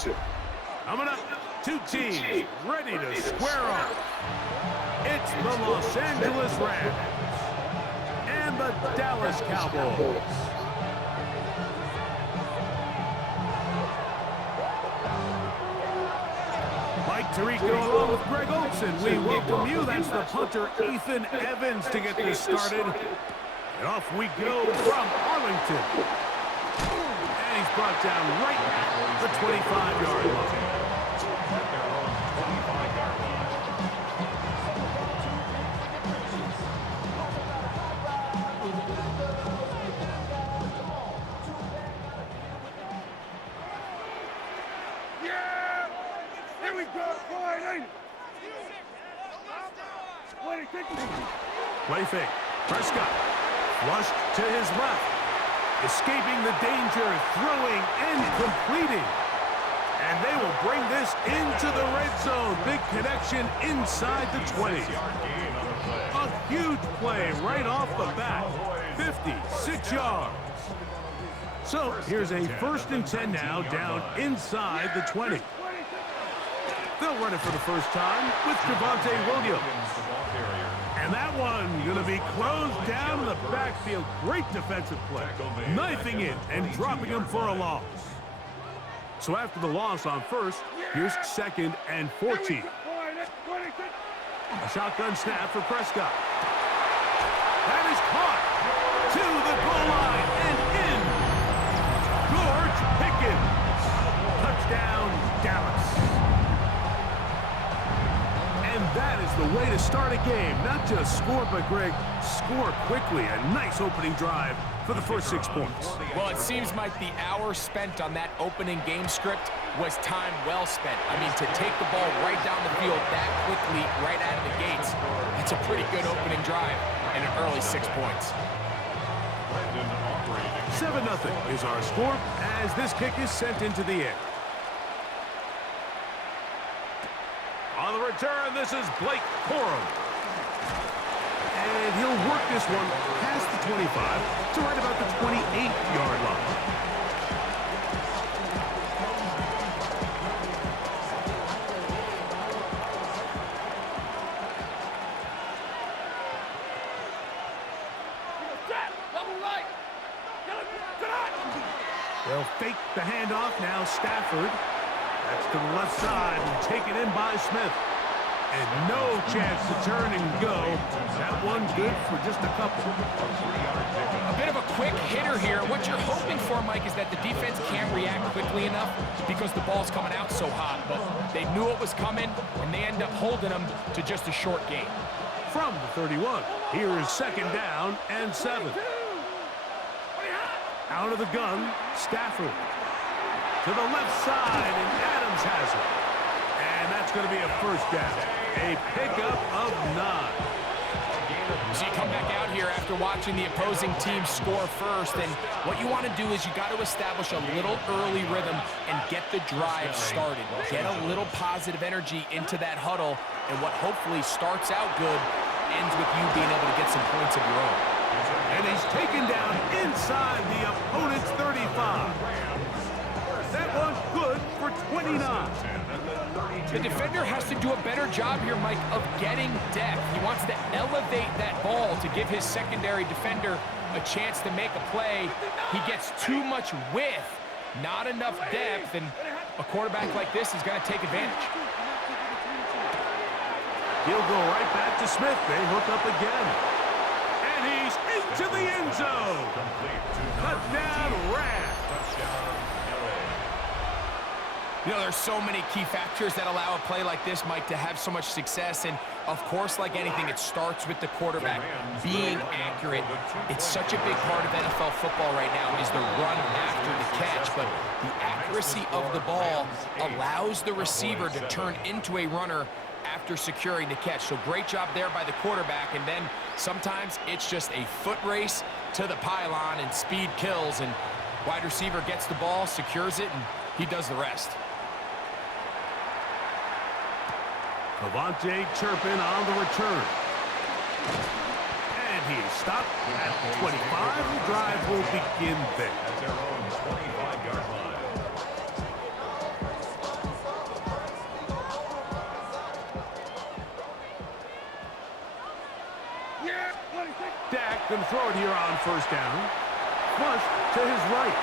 Coming up, two teams ready to square off. It's the Los Angeles Rams and the Dallas Cowboys. Mike Tirico along with Greg Olson. We welcome you. That's the punter, Ethan Evans, to get this started. And off we go from Arlington. And he's brought down right at the 25-yard line. Play fake. Prescott flushed to his left. Escaping the danger, throwing and completing. And they will bring this into the red zone. Big connection inside the 20. A huge play right off the bat. 56 yards. So here's a 1st and 10 now, down inside the 20. They'll run it for the first time with Javonte Williams. And that one going to be closed down in the backfield. Great defensive play. Knifing it and dropping him for a loss. So after the loss on first, here's 2nd and 14. A shotgun snap for Prescott. That is caught to the goal line and in. George Pickens. Touchdown, Dallas. And that is the way to start a game. Not just score, but, Greg, score quickly. A nice opening drive for the first 6 points. Well, it seems like the hour spent on that opening game script was time well spent. I mean, to take the ball right down the field that quickly, right out of the gates, that's a pretty good opening drive and an early 6 points. 7-0 is our score as this kick is sent into the air. On the return, this is Blake Corum. And he'll work this one past the 25 to right about the 28-yard line. They'll fake the handoff now. Stafford. That's to the left side and taken in by Smith. And no chance to turn and go. That one good for just a couple. A bit of a quick hitter here. What you're hoping for, Mike, is that the defense can't react quickly enough because the ball's coming out so hot. But they knew it was coming, and they end up holding them to just a short gain. From the 31, here is 2nd down and 7. Out of the gun, Stafford. To the left side, and Adams has it. And that's going to be a 1st down. A pickup of 9. So you come back out here after watching the opposing team score first, and what you want to do is you got to establish a little early rhythm and get the drive started. Get a little positive energy into that huddle, and what hopefully starts out good ends with you being able to get some points of your own. And he's taken down inside the opponent's 35. That one's good for 29. The defender has to do a better job here, Mike, of getting depth. He wants to elevate that ball to give his secondary defender a chance to make a play. He gets too much width, not enough depth, and a quarterback like this is going to take advantage. He'll go right back to Smith. They hook up again. And he's into the end zone. Touchdown, Rams. You know, there's so many key factors that allow a play like this, Mike, to have so much success. And, of course, like anything, it starts with the quarterback being accurate. It's such a big part of NFL football right now is the run after the catch. But the accuracy of the ball allows the receiver to turn into a runner after securing the catch. So great job there by the quarterback. And then sometimes it's just a foot race to the pylon and speed kills. And wide receiver gets the ball, secures it, and he does the rest. Javonte Turpin on the return. And he is stopped at the 25. The drive will begin there. At their own 25-yard line. Going to throw it here on first down. Flush to his right.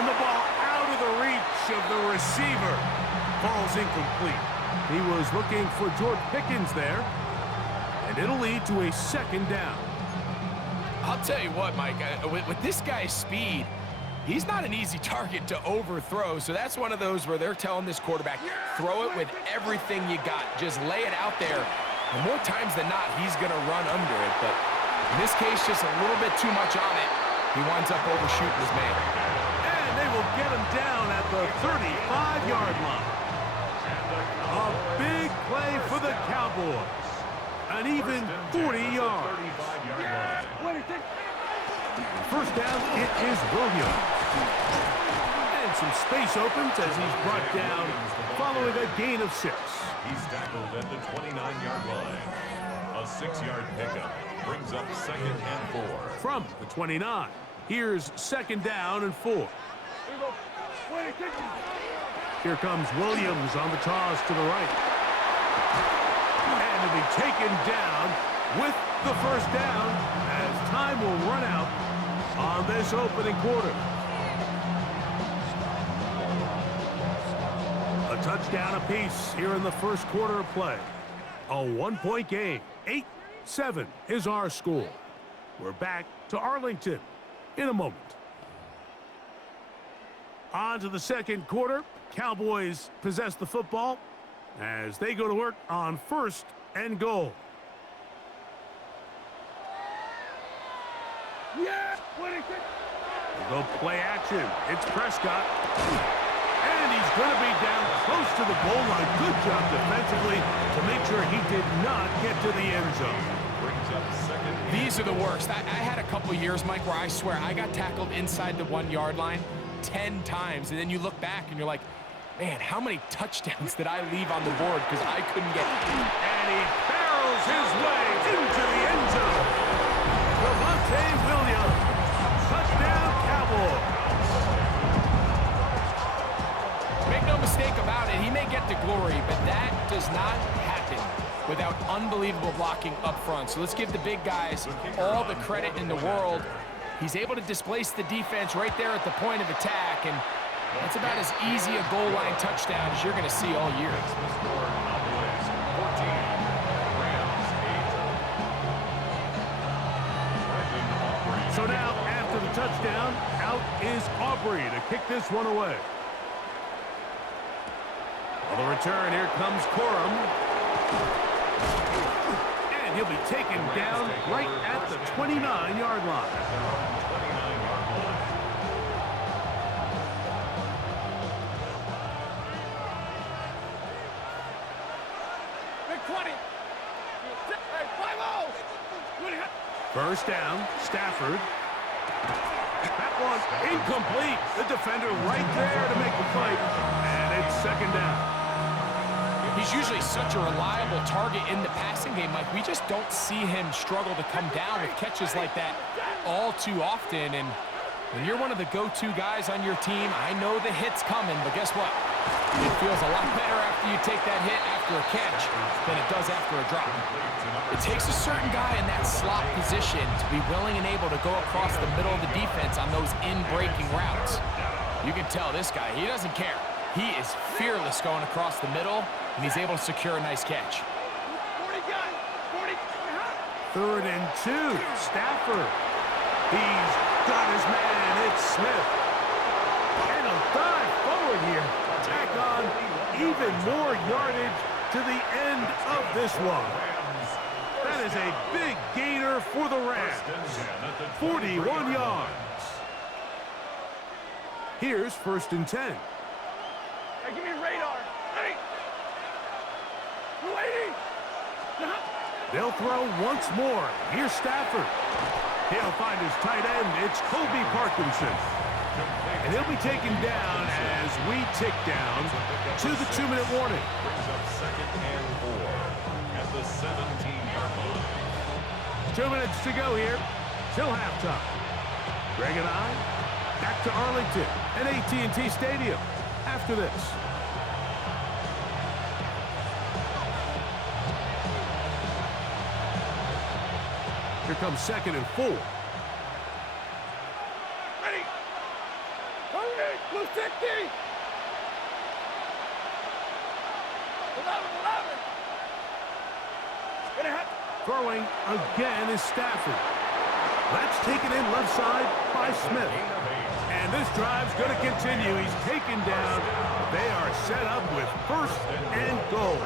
And the ball out of the reach of the receiver. Falls incomplete. He was looking for George Pickens there. And it'll lead to a second down. I'll tell you what, Mike, with this guy's speed, he's not an easy target to overthrow. So that's one of those where they're telling this quarterback, throw it with everything you got. Just lay it out there. And more times than not, he's going to run under it. But in this case, just a little bit too much on it. He winds up overshooting his man. And they will get him down at the 35-yard line. A big play for the Cowboys. An even 40 yards. First down, it is Williams. And some space opens as he's brought down following a gain of 6. He's tackled at the 29-yard line. A 6-yard pickup brings up 2nd and 4. From the 29, here's 2nd down and 4. Here comes Williams on the toss to the right. And he'll be taken down with the first down as time will run out on this opening quarter. A touchdown apiece here in the first quarter of play. A 1-point game. 8-7 is our score. We're back to Arlington in a moment. On to the second quarter. Cowboys possess the football as they go to work on 1st and goal. Yeah, we'll go play action. It's Prescott. And he's going to be down close to the goal line. Good job defensively to make sure he did not get to the end zone. These are the worst. I had a couple years, Mike, where I swear I got tackled inside the 1-yard line 10 times. And then you look back and you're like, man, how many touchdowns did I leave on the board because I couldn't get it? And he barrels his way into the end zone. Javonte Williams. Touchdown, Cowboys. Make no mistake about it, he may get the glory, but that does not happen without unbelievable blocking up front. So let's give the big guys all the credit in the world. He's able to displace the defense right there at the point of attack, and that's about as easy a goal line touchdown as you're going to see all year. So now, after the touchdown, out is Aubrey to kick this one away. On the return, here comes Corum. And he'll be taken down right at the 29-yard line. First down, Stafford. That one incomplete. The defender right there to make the play. And it's 2nd down. He's usually such a reliable target in the passing game. Like, we just don't see him struggle to come down with catches like that all too often. And when you're one of the go-to guys on your team, I know the hit's coming, but guess what? It feels a lot better after you take that hit after a catch than it does after a drop. It takes a certain guy in that slot position to be willing and able to go across the middle of the defense on those in-breaking routes. You can tell this guy, he doesn't care. He is fearless going across the middle, and he's able to secure a nice catch. 3rd and 2, Stafford. He's got his man, it's Smith. And a dive forward here. Tack on even more yardage to the end of this one. That is a big gainer for the Rams. 41 yards. Here's 1st and 10. Hey, give me radar. Hey! Waiting! They'll throw once more. Here's Stafford. He'll find his tight end. It's Kobe Parkinson. And he'll be taken down as we tick down to the 2-minute warning. Brings up 2nd and 4 at the 17-yard line. 2 minutes to go here till halftime. Greg and I back to Arlington at AT&T Stadium after this. Here comes 2nd and 4. Ready. Hurry. Blue 60. 11. Gonna have Throwing again is Stafford. That's taken in left side by Smith. And this drive's going to continue. He's taken down. They are set up with 1st and goal.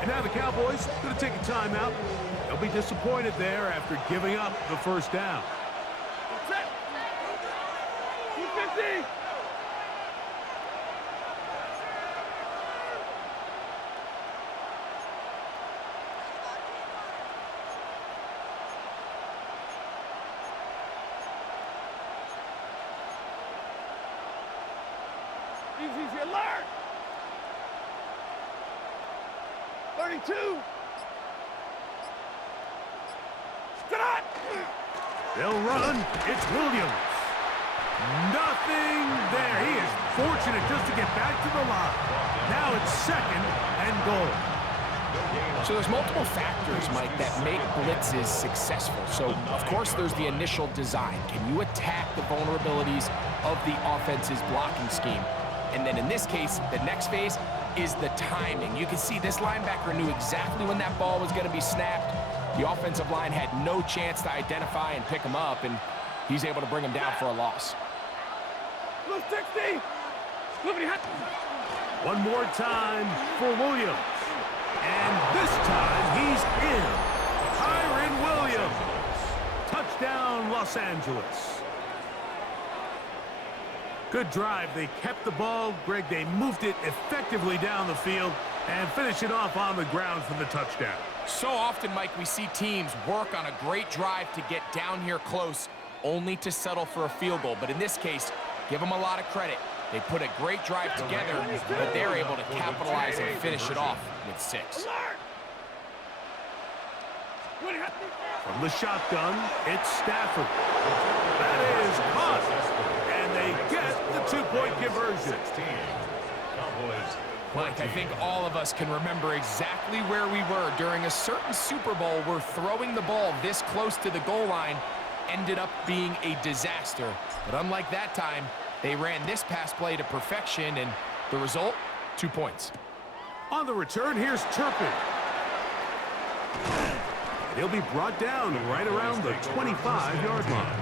And now the Cowboys going to take a timeout. They'll be disappointed there after giving up the 1st down. set. 250. Easy, alert! 32! Stop! They'll run. It's Williams. Nothing there. He is fortunate just to get back to the line. Now it's 2nd and goal. So there's multiple factors, Mike, that make blitzes successful. So, of course, there's the initial design. Can you attack the vulnerabilities of the offense's blocking scheme? And then in this case, the next phase is the timing. You can see this linebacker knew exactly when that ball was going to be snapped. The offensive line had no chance to identify and pick him up, and he's able to bring him down for a loss. Blue 60! One more time for Williams. And this time he's in. Kyron Williams. Touchdown, Los Angeles. Good drive. They kept the ball. Greg, they moved it effectively down the field and finish it off on the ground for the touchdown. So often, Mike, we see teams work on a great drive to get down here close, only to settle for a field goal. But in this case, give them a lot of credit. They put a great drive together, but they're able to capitalize and finish it off with 6. From the shotgun, it's Stafford. That is caught. And they get the 2-point conversion. Mike, I think all of us can remember exactly where we were during a certain Super Bowl where throwing the ball this close to the goal line ended up being a disaster. But unlike that time, they ran this pass play to perfection, and the result, 2 points. On the return, here's Turpin. He'll be brought down right around the 25-yard line.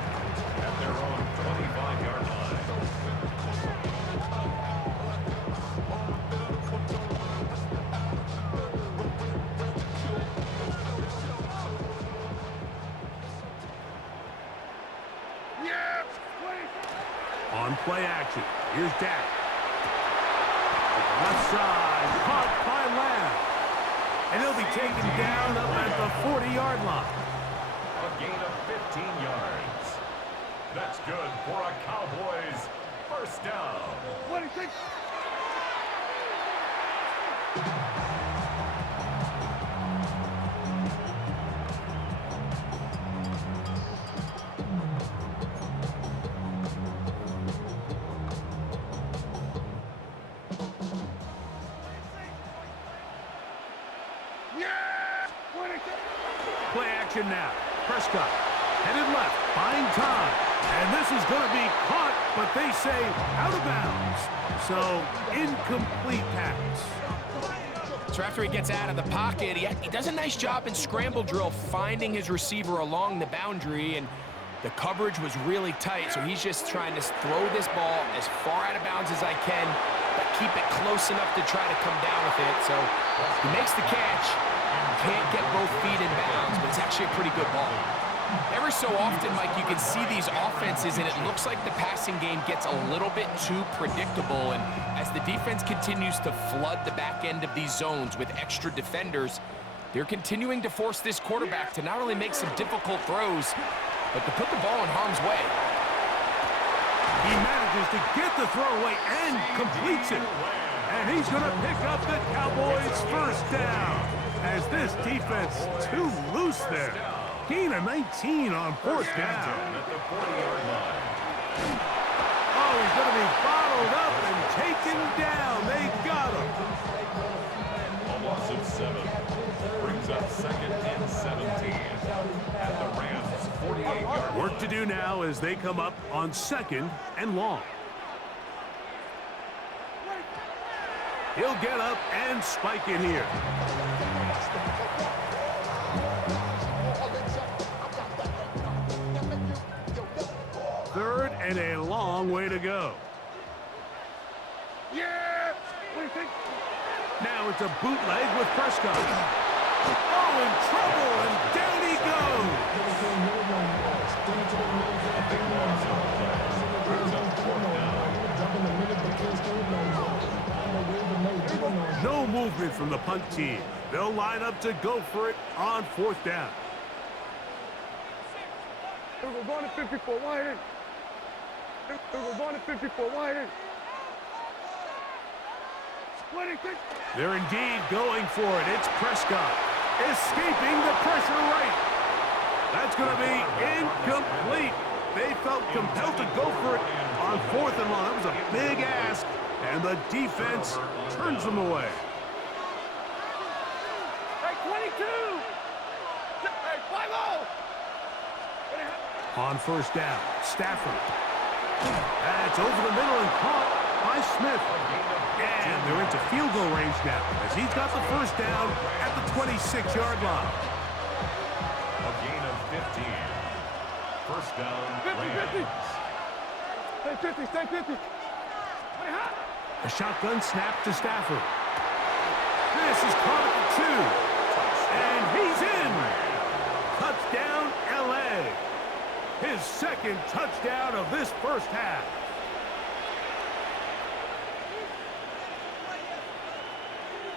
At their own 25-yard line. On play action, here's Dak. Left side, caught by Lamb. And he'll be taken down up at the 40-yard line. A gain of 15 yards. That's good for a Cowboys 1st down. 26. Play action now. Prescott headed left, buying time. And this is going to be caught, but they say out of bounds. So, incomplete pass. So after he gets out of the pocket, he does a nice job in scramble drill finding his receiver along the boundary, and the coverage was really tight, so he's just trying to throw this ball as far out of bounds as I can, but keep it close enough to try to come down with it. So he makes the catch. Can't get both feet in bounds, but it's actually a pretty good ball. Every so often, Mike, you can see these offenses, and it looks like the passing game gets a little bit too predictable. And as the defense continues to flood the back end of these zones with extra defenders, they're continuing to force this quarterback to not only make some difficult throws, but to put the ball in harm's way. He manages to get the throw away and completes it. And he's going to pick up the Cowboys' 1st down. As this defense too loose there. Gain of 19 on 4th down. At the 40-yard line. Oh, he's going to be bottled up and taken down. They got him. A loss of 7 brings up 2nd and 17. Work to do now as they come up on 2nd and long. He'll get up and spike it here. Third and a long way to go. Yeah! What do you think? Now it's a bootleg with Prescott. Oh, in trouble, and down he goes. No movement from the punt team. They'll line up to go for it on 4th down. We're going to 54 wide in. We're going to 54 wide in. What do you think? They're indeed going for it. It's Prescott escaping the pressure right. That's going to be incomplete. They felt compelled to go for it on 4th and long. That was a big ask, and the defense turns them away. Hey, 22! Hey, 5-0! On 1st down, Stafford. That's over the middle and caught by Smith. And they're into field goal range now as he's got the 1st down at the 26-yard line. A gain of 15. 1st down, 50, 50. Stay 50, stay 50. Hey, hot. A shotgun snap to Stafford. This is caught at the 2. And he's in. Touchdown, L.A. His 2nd touchdown of this 1st half.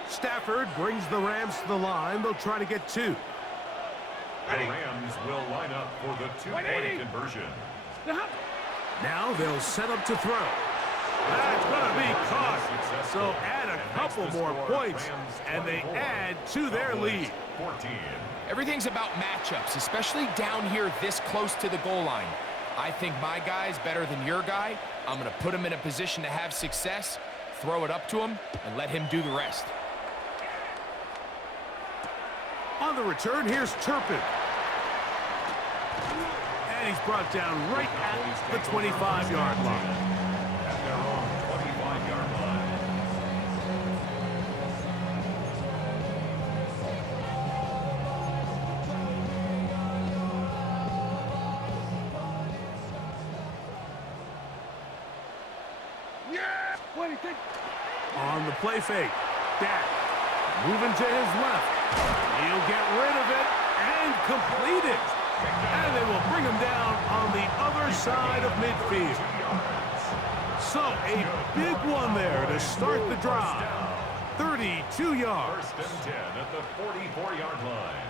Stafford brings the Rams to the line. They'll try to get 2. The Rams will line up for the 2-point conversion. Now they'll set up to throw. That's going to be caught. So add a couple more points, and they add to their lead. 14. Everything's about matchups, especially down here this close to the goal line. I think my guy's better than your guy. I'm going to put him in a position to have success, throw it up to him, and let him do the rest. On the return, here's Turpin. And he's brought down right at the 25-yard line. At their own 25-yard line. Yeah! What do you think? On the play fake, Dak moving to his left. He'll get rid of it and complete it. And they will bring him down on the other side of midfield. So a big one there to start the drive. 32 yards. 1st and 10 at the 44-yard line.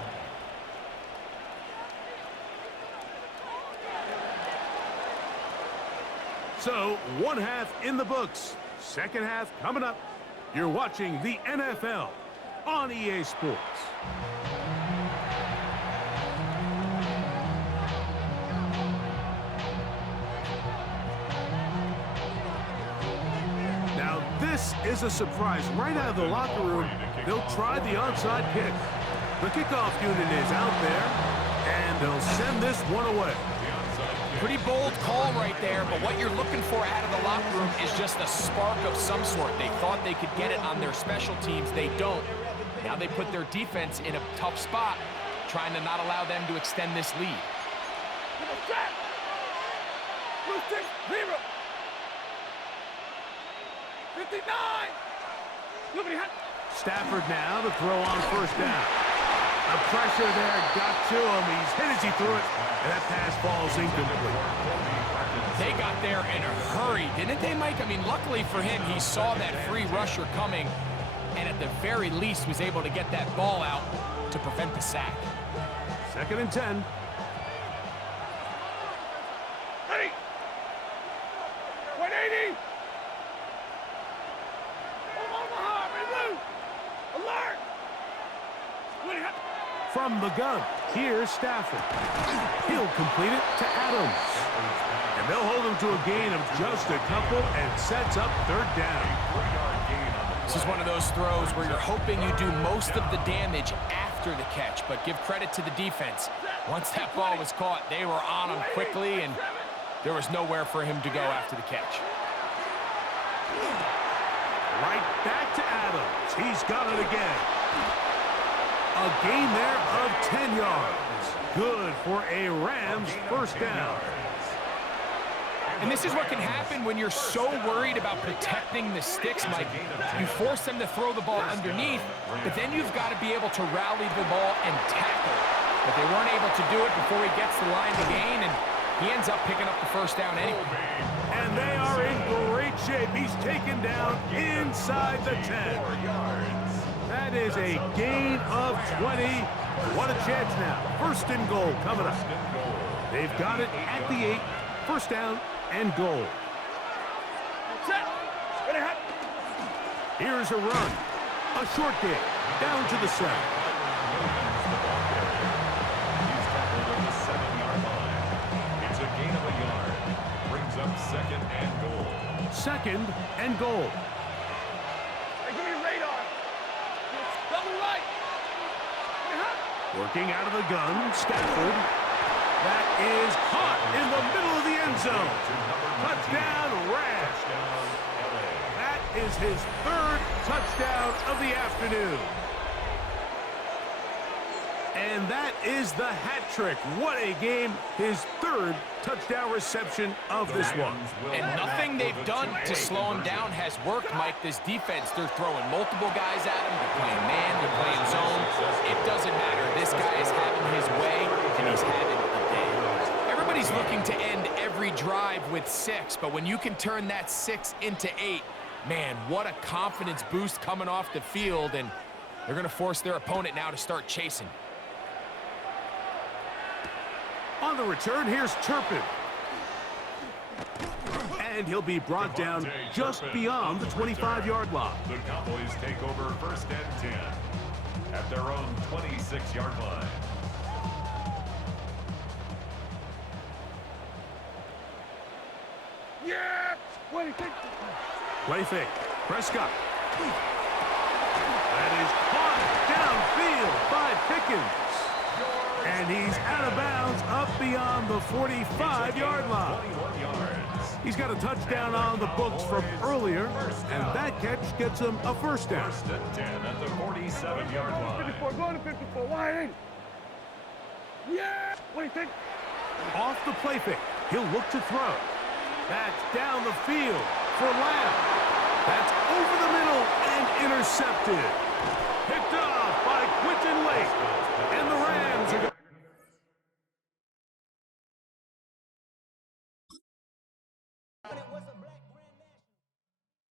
So 1 half in the books. 2nd half coming up. You're watching the NFL on EA Sports. Now this is a surprise. Right out of the locker room, they'll try the onside kick. The kickoff unit is out there, and they'll send this one away. Pretty bold call right there, but what you're looking for out of the locker room is just a spark of some sort. They thought they could get it on their special teams. They don't. Now they put their defense in a tough spot, trying to not allow them to extend this lead. Blue 6, 0. 59. Look at him. Stafford now to throw on 1st down. The pressure there got to him. He's hit as he threw it, and that pass falls incomplete. They got there in a hurry, didn't they, Mike? I mean, luckily for him, he saw that free rusher coming, and at the very least was able to get that ball out to prevent the sack. 2nd and 10. Ready. 180. Omaha, red blue. Alert. What do you have? From the gun, here's Stafford. He'll complete it to Adams. And they'll hold him to a gain of just a couple and sets up 3rd down. This is one of those throws where you're hoping you do most of the damage after the catch, but give credit to the defense. Once that ball was caught, they were on him quickly, and there was nowhere for him to go after the catch. Right back to Adams. He's got it again. A gain there of 10 yards. Good for a Rams first down. And this is what can happen when you're so worried about protecting the sticks, Mike. You force them to throw the ball underneath, but then you've got to be able to rally the ball and tackle. But they weren't able to do it before he gets the line to gain, and he ends up picking up the first down anyway. And they are in great shape. He's taken down inside the 10. That is a gain of 20. What a chance now. First and goal coming up. They've got it at the 8. First down and goal. Here's a run. A short game. Down to the 7. He's tackled at the 7-yard line. It's a gain of a yard. Brings up second and goal. Second and goal. Hey, give me a radar. Double right. Working out of the gun, Stafford. That is caught in the middle of the end zone. Touchdown, Rams. That is his 3rd touchdown of the afternoon. And that is the hat trick. What a game. His 3rd touchdown reception of this one. And nothing they've done to slow him down has worked, Mike. This defense, they're throwing multiple guys at him. They're playing man, they're playing zone. It doesn't matter. This guy is having his way, and he's having a day. Everybody's looking to end every drive with 6, but when you can turn that 6 into 8, man, what a confidence boost coming off the field, and they're going to force their opponent now to start chasing. On the return, here's Turpin. And he'll be brought down just beyond the 25-yard line. The Cowboys take over first and 10 at their own 26-yard line. Yeah! Wait, Play fake. Prescott. That is caught downfield by Pickens. And he's out of bounds up beyond the 45-yard line. He's got a touchdown on the books from earlier, and that catch gets him a first down. First and 10 at the 47-yard line. 54, going to 54, wide in. Yeah! What do you think? Off the play fake, he'll look to throw. That's down the field for Lamb. That's over the middle and intercepted.